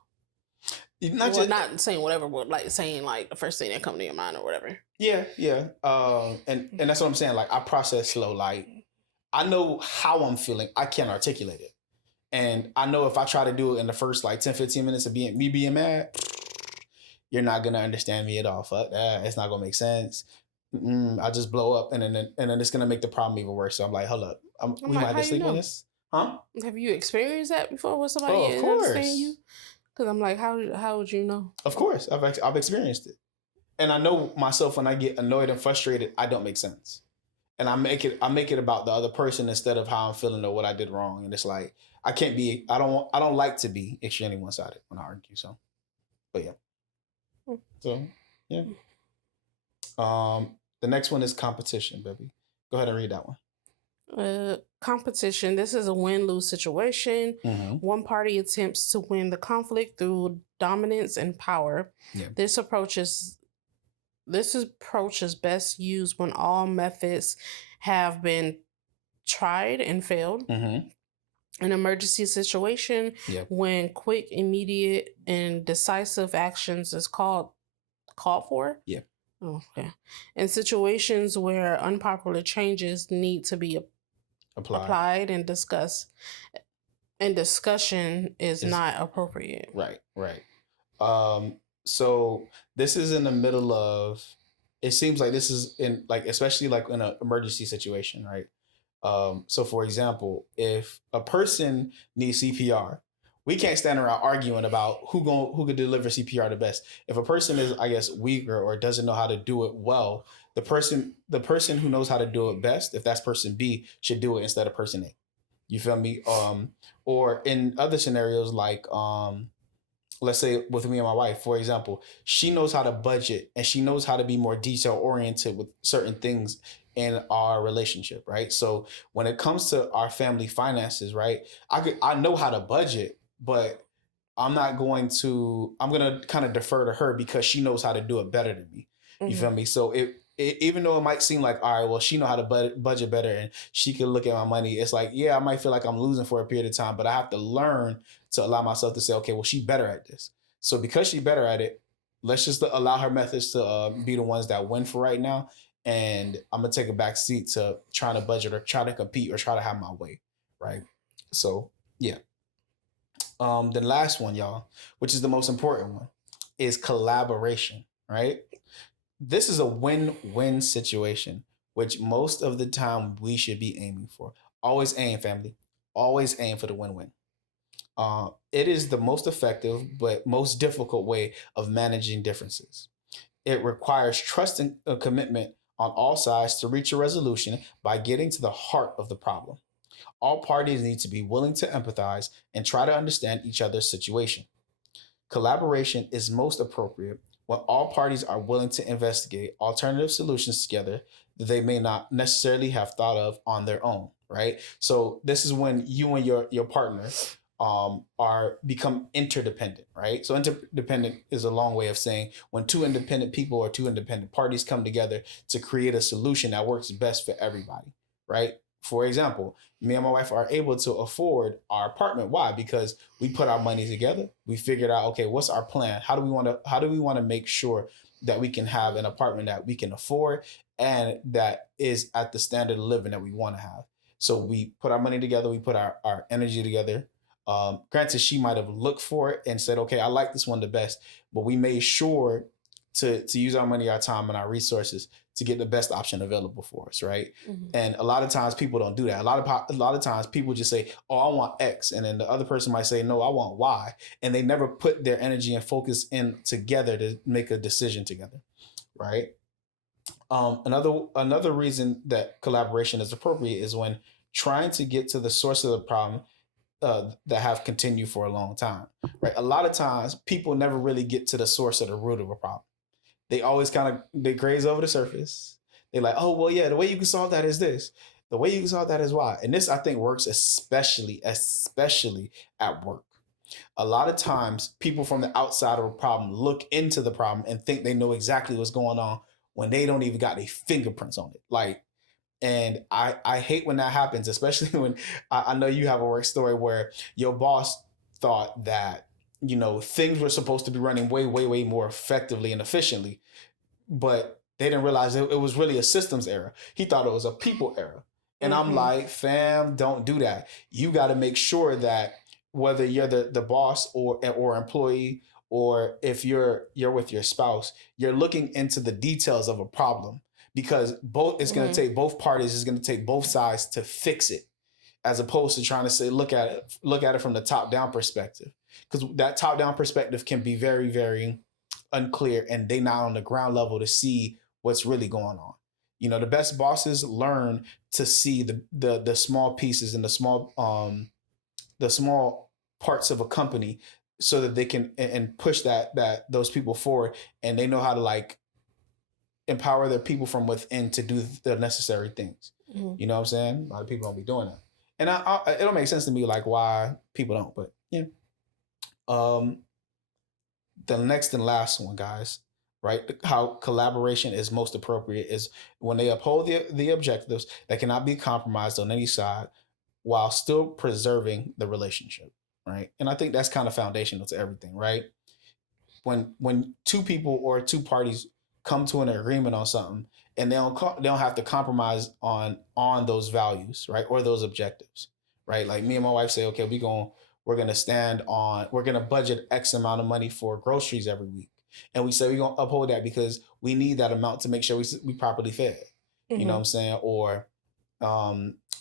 Not saying whatever, but like saying like the first thing that come to your mind or whatever. Yeah. And that's what I'm saying. Like I process slow. Like I know how I'm feeling. I can't articulate it. And I know if I try to do it in the first like 10, 15 minutes of being mad, you're not gonna understand me at all. Fuck that. It's not gonna make sense. I just blow up, and then it's gonna make the problem even worse. So I'm like, hold up, we might have to sleep on this, huh? Have you experienced that before with somebody? Oh, of course. You? Because I'm like, how would you know? Of course, I've experienced it, and I know myself when I get annoyed and frustrated, I don't make sense, and I make it about the other person instead of how I'm feeling or what I did wrong. And it's like I don't like to be extremely one sided when I argue. So, but yeah. So yeah. The next one is competition, baby. Go ahead and read that one. Competition. This is a win-lose situation. Mm-hmm. One party attempts to win the conflict through dominance and power. Yeah. This approach is best used when all methods have been tried and failed. Mm-hmm. An emergency situation, when quick, immediate, and decisive actions is called for. Yeah. Okay. In situations where unpopular changes need to be applied and discussed, and discussion is not appropriate. Right. So this is in the middle of. It seems like this is in like especially like in an emergency situation, right? So for example, if a person needs CPR, we can't stand around arguing about who could deliver CPR the best. If a person is, I guess, weaker or doesn't know how to do it well, the person who knows how to do it best, if that's person B, should do it instead of person A. You feel me? Or in other scenarios like let's say with me and my wife, for example, she knows how to budget and she knows how to be more detail oriented with certain things in our relationship, right? So when it comes to our family finances, right, I know how to budget, but I'm going to kind of defer to her because she knows how to do it better than me. You feel me? So even though it might seem like, all right, well, she know how to budget better and she can look at my money. It's like, yeah, I might feel like I'm losing for a period of time, but I have to learn to allow myself to say, okay, well, she's better at this. So because she's better at it, let's just allow her methods to be the ones that win for right now. And I'm going to take a back seat to trying to budget or try to compete or try to have my way. Right. So, yeah. The last one, y'all, which is the most important one, is collaboration, right? This is a win-win situation, which most of the time we should be aiming for. Always aim, family. Always aim for the win-win. It is the most effective but most difficult way of managing differences. It requires trust and commitment on all sides to reach a resolution by getting to the heart of the problem. All parties need to be willing to empathize and try to understand each other's situation. Collaboration is most appropriate when all parties are willing to investigate alternative solutions together that they may not necessarily have thought of on their own, right? So this is when you and your partner are become interdependent, right? So interdependent is a long way of saying when two independent people or two independent parties come together to create a solution that works best for everybody, right? For example, me and my wife are able to afford our apartment. Why? Because we put our money together. We figured out, okay, what's our plan? How do we want to make sure that we can have an apartment that we can afford and that is at the standard of living that we want to have? So we put our money together, we put our energy together. Granted, she might have looked for it and said, okay, I like this one the best, but we made sure to use our money, our time, and our resources to get the best option available for us, right? Mm-hmm. And a lot of times people don't do that. A lot of times people just say, "Oh, I want X," and then the other person might say, "No, I want Y," and they never put their energy and focus in together to make a decision together, right? Another reason that collaboration is appropriate is when trying to get to the source of the problem that have continued for a long time, right? A lot of times people never really get to the source of the root of a problem. They always they graze over the surface. They're like, oh, well, yeah, the way you can solve that is this. The way you can solve that is why. And this, I think, works especially at work. A lot of times people from the outside of a problem look into the problem and think they know exactly what's going on when they don't even got their fingerprints on it. Like, and I hate when that happens, especially when I know you have a work story where your boss thought that, things were supposed to be running way, way, way more effectively and efficiently, but they didn't realize it was really a systems error. He thought it was a people error. And I'm like, fam, don't do that. You got to make sure that whether you're the boss or employee, or if you're with your spouse, you're looking into the details of a problem, because it's going to take both parties, it's going to take both sides to fix it, as opposed to trying to say, look at it from the top down perspective, because that top down perspective can be very, very unclear, and they not on the ground level to see what's really going on. The best bosses learn to see the small pieces and the small parts of a company, so that they can and push those people forward, and they know how to like empower their people from within to do the necessary things. Mm-hmm. You know what I'm saying? A lot of people don't be doing that, and it don't make sense to me like why people don't. But yeah, the next and last one, guys, right? How collaboration is most appropriate is when they uphold the objectives that cannot be compromised on any side, while still preserving the relationship, right? And I think that's kind of foundational to everything, right? When two people or two parties come to an agreement on something, and they don't have to compromise on those values, right, or those objectives, right? Like me and my wife say, okay, we're gonna budget X amount of money for groceries every week, and we say we're gonna uphold that because we need that amount to make sure we properly fed. Mm-hmm. You know what I'm saying? Or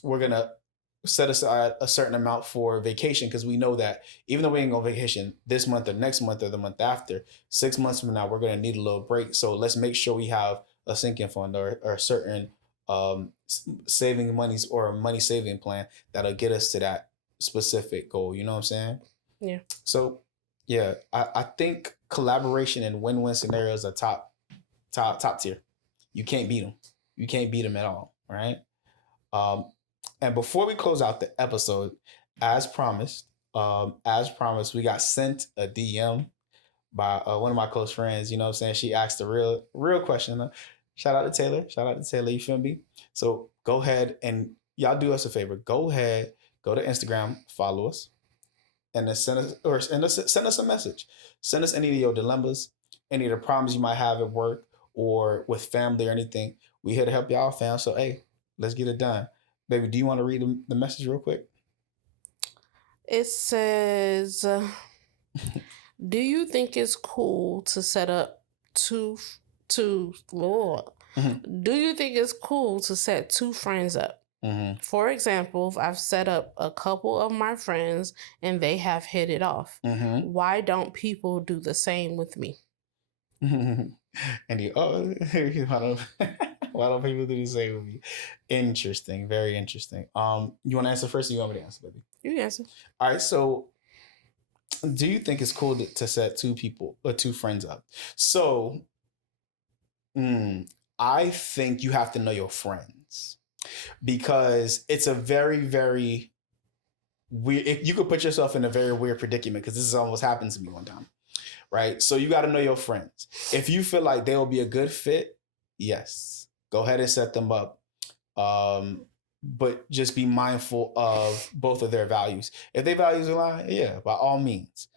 we're gonna set aside a certain amount for vacation, because we know that even though we ain't on vacation this month or next month or the month after, 6 months from now, we're going to need a little break. So let's make sure we have a sinking fund or a certain saving monies or a money saving plan that'll get us to that specific goal. You know what I'm saying? Yeah. So yeah, I think collaboration and win-win scenarios are top tier. You can't beat them. You can't beat them at all. Right. And before we close out the episode, as promised, we got sent a DM by one of my close friends. You know what I'm saying? She asked a real question. Shout out to Taylor. You feel me? So go ahead and y'all do us a favor. Go ahead, go to Instagram, follow us, and then send us a message. Send us any of your dilemmas, any of the problems you might have at work or with family or anything. We here to help y'all, fam. So hey, let's get it done. Baby, do you want to read the message real quick? It says, do you think it's cool to set up do you think it's cool to set two friends up? Mm-hmm. For example, I've set up a couple of my friends and they have hit it off. Mm-hmm. Why don't people do the same with me? And why don't people do the same with me? Interesting. Very interesting. You want to answer first or you want me to answer, baby? You answer. All right. So do you think it's cool to set two friends up? So I think you have to know your friends, because it's a very, very you could put yourself in a very weird predicament because this has almost happened to me one time, right? So you got to know your friends. If you feel like they will be a good fit, yes, go ahead and set them up. But just be mindful of both of their values. If their values align, yeah, by all means.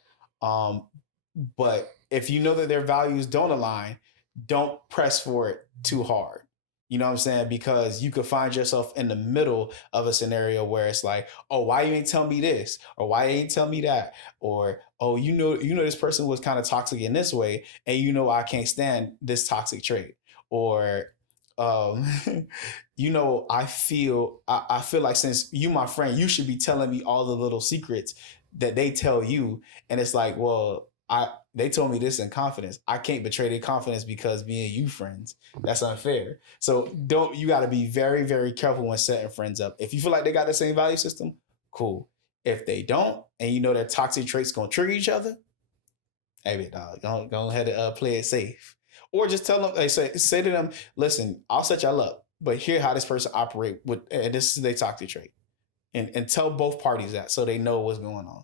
But if you know that their values don't align, don't press for it too hard. You know what I'm saying? Because you could find yourself in the middle of a scenario where it's like, oh, why you ain't tell me this? Or why you ain't tell me that? Or, oh, this person was kind of toxic in this way, and I can't stand this toxic trait. Or um I feel like since you my friend, you should be telling me all the little secrets that they tell you. And it's like, well, they told me this in confidence. I can't betray their confidence because me and you friends. That's unfair. So you got to be very, very careful when setting friends up. If you feel like they got the same value system, cool. If they don't, and their toxic traits gonna trigger each other, hey, big dog, go ahead and play it safe. Or just tell them, say to them, listen, I'll set y'all up, but hear how this person operate with, and this is their toxic trait, and tell both parties that so they know what's going on.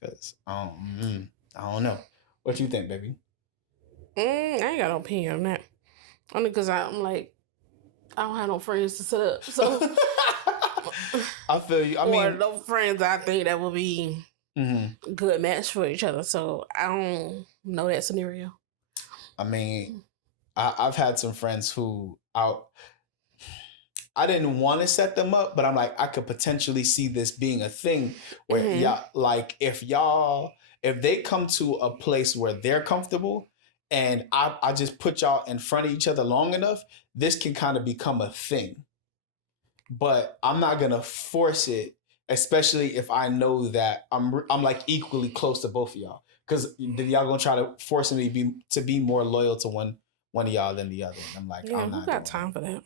Because I don't know. What you think, baby? I ain't got no opinion on that. Only because I'm like, I don't have no friends to set up. So I feel you. I mean, no friends I think that will be good match for each other. So I don't know that scenario. I mean, I've had some friends who I didn't want to set them up, but I'm like, I could potentially see this being a thing where if they come to a place where they're comfortable and I just put y'all in front of each other long enough, this can kind of become a thing. But I'm not gonna force it, especially if I know that I'm like equally close to both of y'all. Because y'all gonna try to force me to be more loyal to one of y'all than the other. And I'm like, yeah, I'm not. Who got time for that?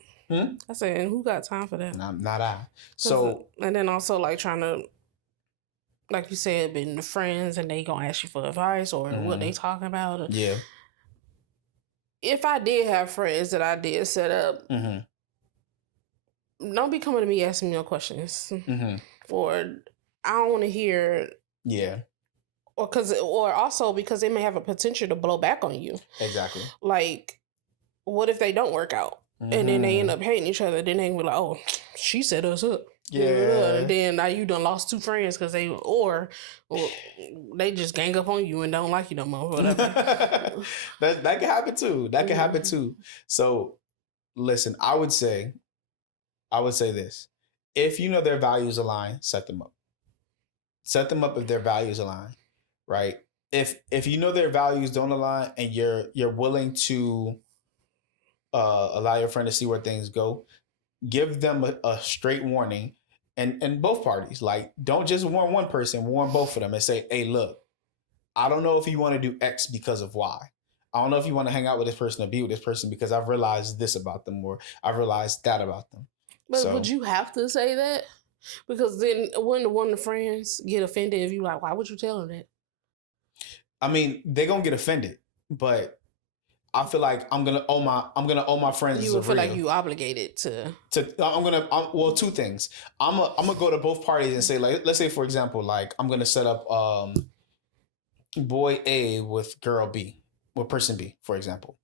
I said, and who got time for that? Not I. So, and then also like trying to, like you said, being the friends and they gonna ask you for advice or what they talking about. Yeah. If I did have friends that I did set up, don't be coming to me asking me no questions. Or I don't want to hear. Yeah. Or also because they may have a potential to blow back on you. Exactly. Like, what if they don't work out and then they end up hating each other? Then they be like, "Oh, she set us up." Yeah. And then now you done lost 2 friends because or they just gang up on you and don't like you no more. Whatever. that can happen too. That can happen too. So, listen, I would say this: if you know their values align, set them up. Set them up if their values align. Right. If you know their values don't align and you're willing to allow your friend to see where things go, give them a straight warning, and both parties. Like, don't just warn one person, warn both of them and say, hey, look, I don't know if you want to do X because of Y. I don't know if you want to hang out with this person or be with this person because I've realized this about them or I've realized that about them. But would you have to say that? Because then wouldn't one of the friends get offended if you like, why would you tell them that? I mean, they're gonna get offended, but I feel like I'm gonna owe my friends. You would feel like you obligated to. Well, 2 things. I'm gonna go to both parties and say, like, let's say for example, like I'm gonna set up boy A with girl B, with person B, for example,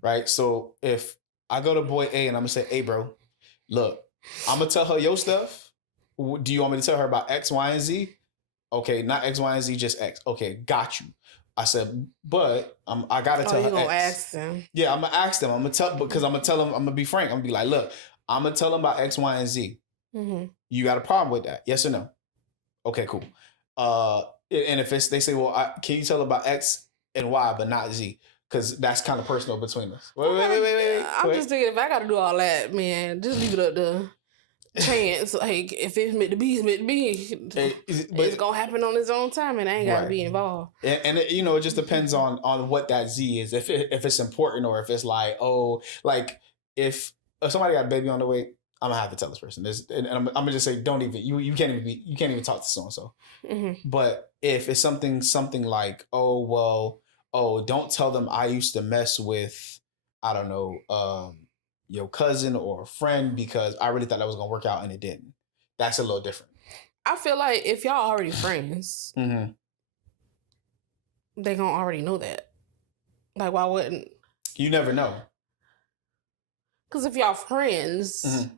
right? So if I go to boy A and I'm gonna say, hey, bro, look, I'm gonna tell her your stuff. Do you want me to tell her about X, Y, and Z? Okay, not X, Y, and Z, just X. Okay, got you. I said, but I gotta tell her. You gonna ask them? Yeah, I'm gonna ask them. I'm gonna tell them. I'm gonna be frank. I'm gonna be like, look, I'm gonna tell them about X, Y, and Z. You got a problem with that? Yes or no? Okay, cool. And if they say, well, can you tell them about X and Y, but not Z? Because that's kind of personal between us. Wait. I'm just thinking if I gotta do all that, man, just leave it up to chance. Like, if it's meant to be, it's meant to be. But it's gonna happen on its own time, and I ain't gotta be involved. And it just depends on what that Z is. If it's important, or if it's like, oh, like if somebody got a baby on the way, I'm gonna have to tell this person. And I'm gonna just say, don't even you can't even talk to so and so. But if it's something like, don't tell them I used to mess with, I don't know, your cousin or a friend because I really thought that was gonna work out and it didn't. That's a little different. I feel like if y'all already friends, Mm-hmm. they gonna already know that. Like, why wouldn't? You never know. Because if y'all friends, Mm-hmm.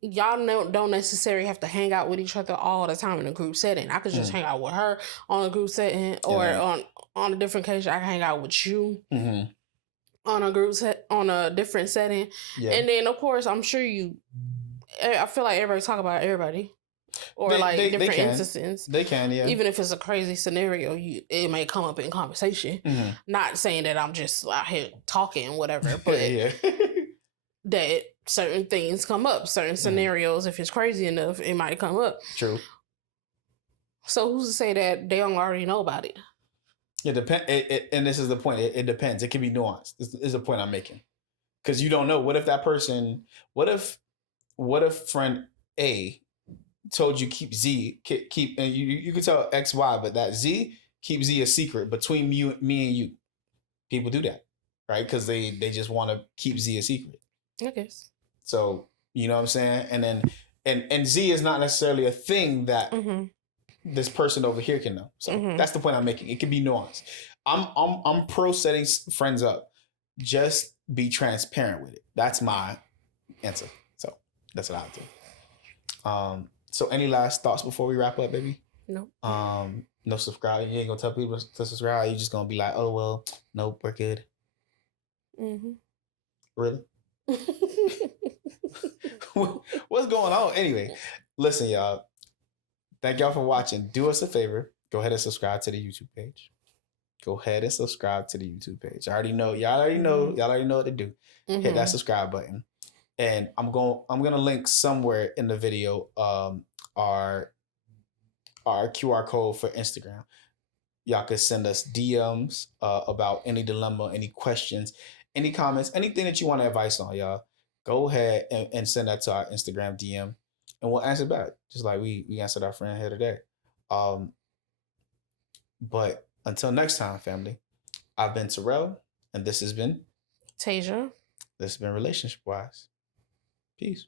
y'all don't necessarily have to hang out with each other all the time in a group setting. I could just hang out with her on a group setting, or on a different occasion, I can hang out with you on a group set on a different setting. Yeah. And then, of course, I'm sure I feel like everybody talk about everybody. Or different instances. They can, yeah. Even if it's a crazy scenario, it may come up in conversation. Mm-hmm. Not saying that I'm just out here talking, whatever, but that certain things come up, certain scenarios. If it's crazy enough, it might come up. True. So who's to say that they don't already know about it? It depends, and this is the point. It depends. It can be nuanced. This is the point I'm making, because you don't know. What if that person? What if friend A told you keep Z keep and you can tell X Y, but that Z keep Z a secret between me and you. People do that, right? Because they just want to keep Z a secret. I guess. So you know what I'm saying, and then and Z is not necessarily a thing that this person over here can know. So that's the point I'm making. It can be nuanced. I'm pro setting friends up. Just be transparent with it. That's my answer. So that's what I'll do. So any last thoughts before we wrap up, baby? No. No subscribe. You ain't gonna tell people to subscribe. You just gonna be like, oh well, nope, we're good. Really? What's going on? Anyway, listen, y'all. Thank y'all for watching. Do us a favor. Go ahead and subscribe to the YouTube page. Y'all already know. Y'all already know what to do. Hit that subscribe button. And I'm gonna link somewhere in the video our QR code for Instagram. Y'all could send us DMs about any dilemma, any questions, any comments, anything that you want advice on, y'all. Go ahead and send that to our Instagram DM, and we'll answer back, just like we answered our friend here today. But until next time, family, I've been Terrell, and this has been Tasia. This has been Relationship Wise. Peace.